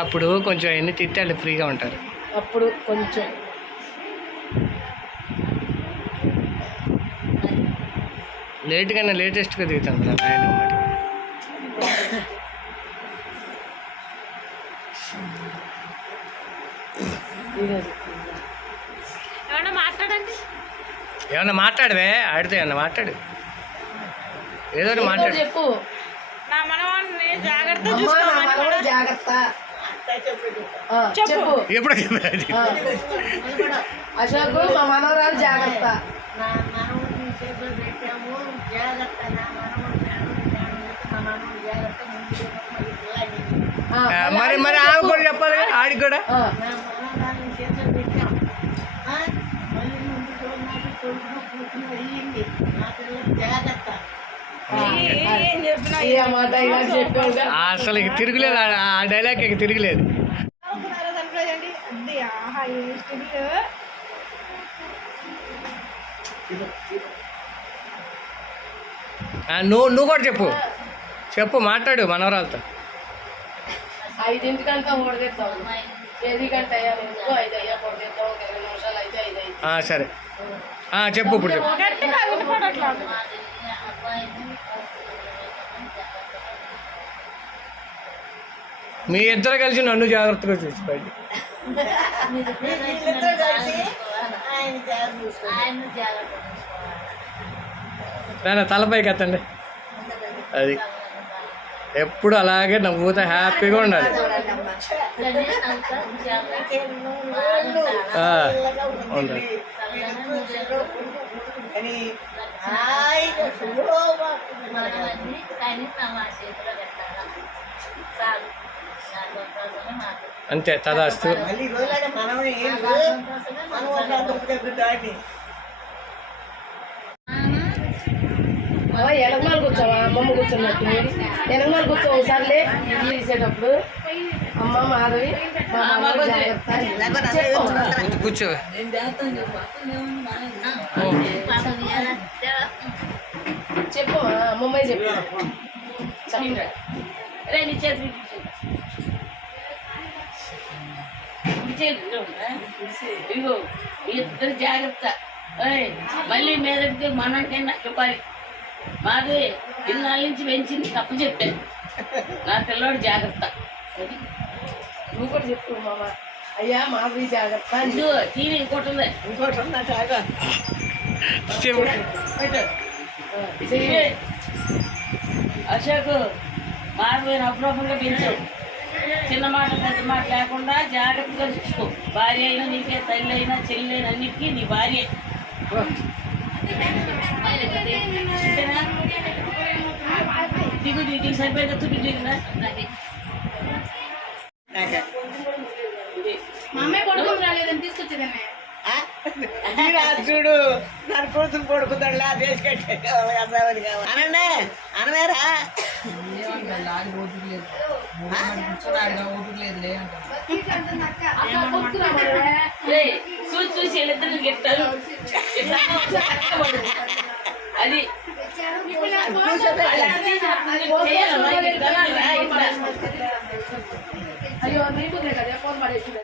అప్పుడు కొంచెం ఎన్ని తిట్టాలి ఫ్రీగా ఉంటారు. అప్పుడు కొంచెం లేట్గానే లేటెస్ట్గా దిగుతాను సార్ ఆయన మరి. ఏమన్నా మాట్లాడవే ఆడితే ఏమన్నా మాట్లాడు, ఏదో మాట్లాడు. చెప్పు. ఎప్పుడు చెప్పేది అశోక్ మా మనవరాలు జాగ్రత్త. మరి మరి ఆమె కూడా చెప్పాలి, ఆడికి కూడా. అసలు ఇక తిరుగులేదు, ఆ డైలాగ్ ఇక తిరుగులేదు. నువ్వు కూడా చెప్పు, చెప్పు మాట్లాడు మనవరాలతో. 5:00 ఓడదెత్తాం, 10:00 అయ్యాము, 5 అయ్యా కొడదెత్తాం, 20 నిమిషాలు అయితే 5 సరే చెప్పు ఇప్పుడు చెప్పు. మీ ఇద్దరు కలిసి నన్ను జాగ్రత్తగా చూసుకోండి. తలపైకి ఎత్తండి, అది ఎప్పుడు అలాగే నవ్వుతా హ్యాపీగా ఉండాలి. ఉండాలి. అంతే, తదాస్తు. ఎనగమాలు కూర్చోవా, అమ్మమ్మ కూర్చున్నట్టు ఎనగమాలు కూర్చో ఒకసారిలే తీసేటప్పుడు. అమ్మ మాధవి కూర్చో. చెప్పు అమ్మమ్మ చెప్పు. ఇదిగో ఇద్దరు జాగ్రత్త, మళ్ళీ మీదకి మనకైనా చెప్పాలి. మాది ఇన్నాళ్ళ నుంచి పెంచింది తప్పు చెప్పాను, నా పిల్లోడు జాగ్రత్త. నువ్వు కూడా చెప్పు మామ. అయ్యా మాధవి జాగ్రత్త. టీవీ ఇంకోటి ఉంది, అశోక్ మాధవిని అప్పుడప్పుడుగా పెంచావు. చిన్న మాట పెద్ద మాట లేకుండా జాగ్రత్తగా చూసుకో. భార్య అయినా నీకే, తల్లి అయినా చెల్లి అయినా అన్నిటికీ నీ భార్య. దిగు దిగు సరిపోయిన తుడి దిగునా. మా అమ్మాయి పడుకుని రాలేదని తీసుకొచ్చేదన్నే. చూడు నన్ను కూతురు పడుకుంటాడు తీసుకెళ్ళి అనండి అనవేరా. చూసి చూసి వీళ్ళిద్దరు గెట్టారు. అది అయ్యో నీకు కదా ఫోన్ పడేసి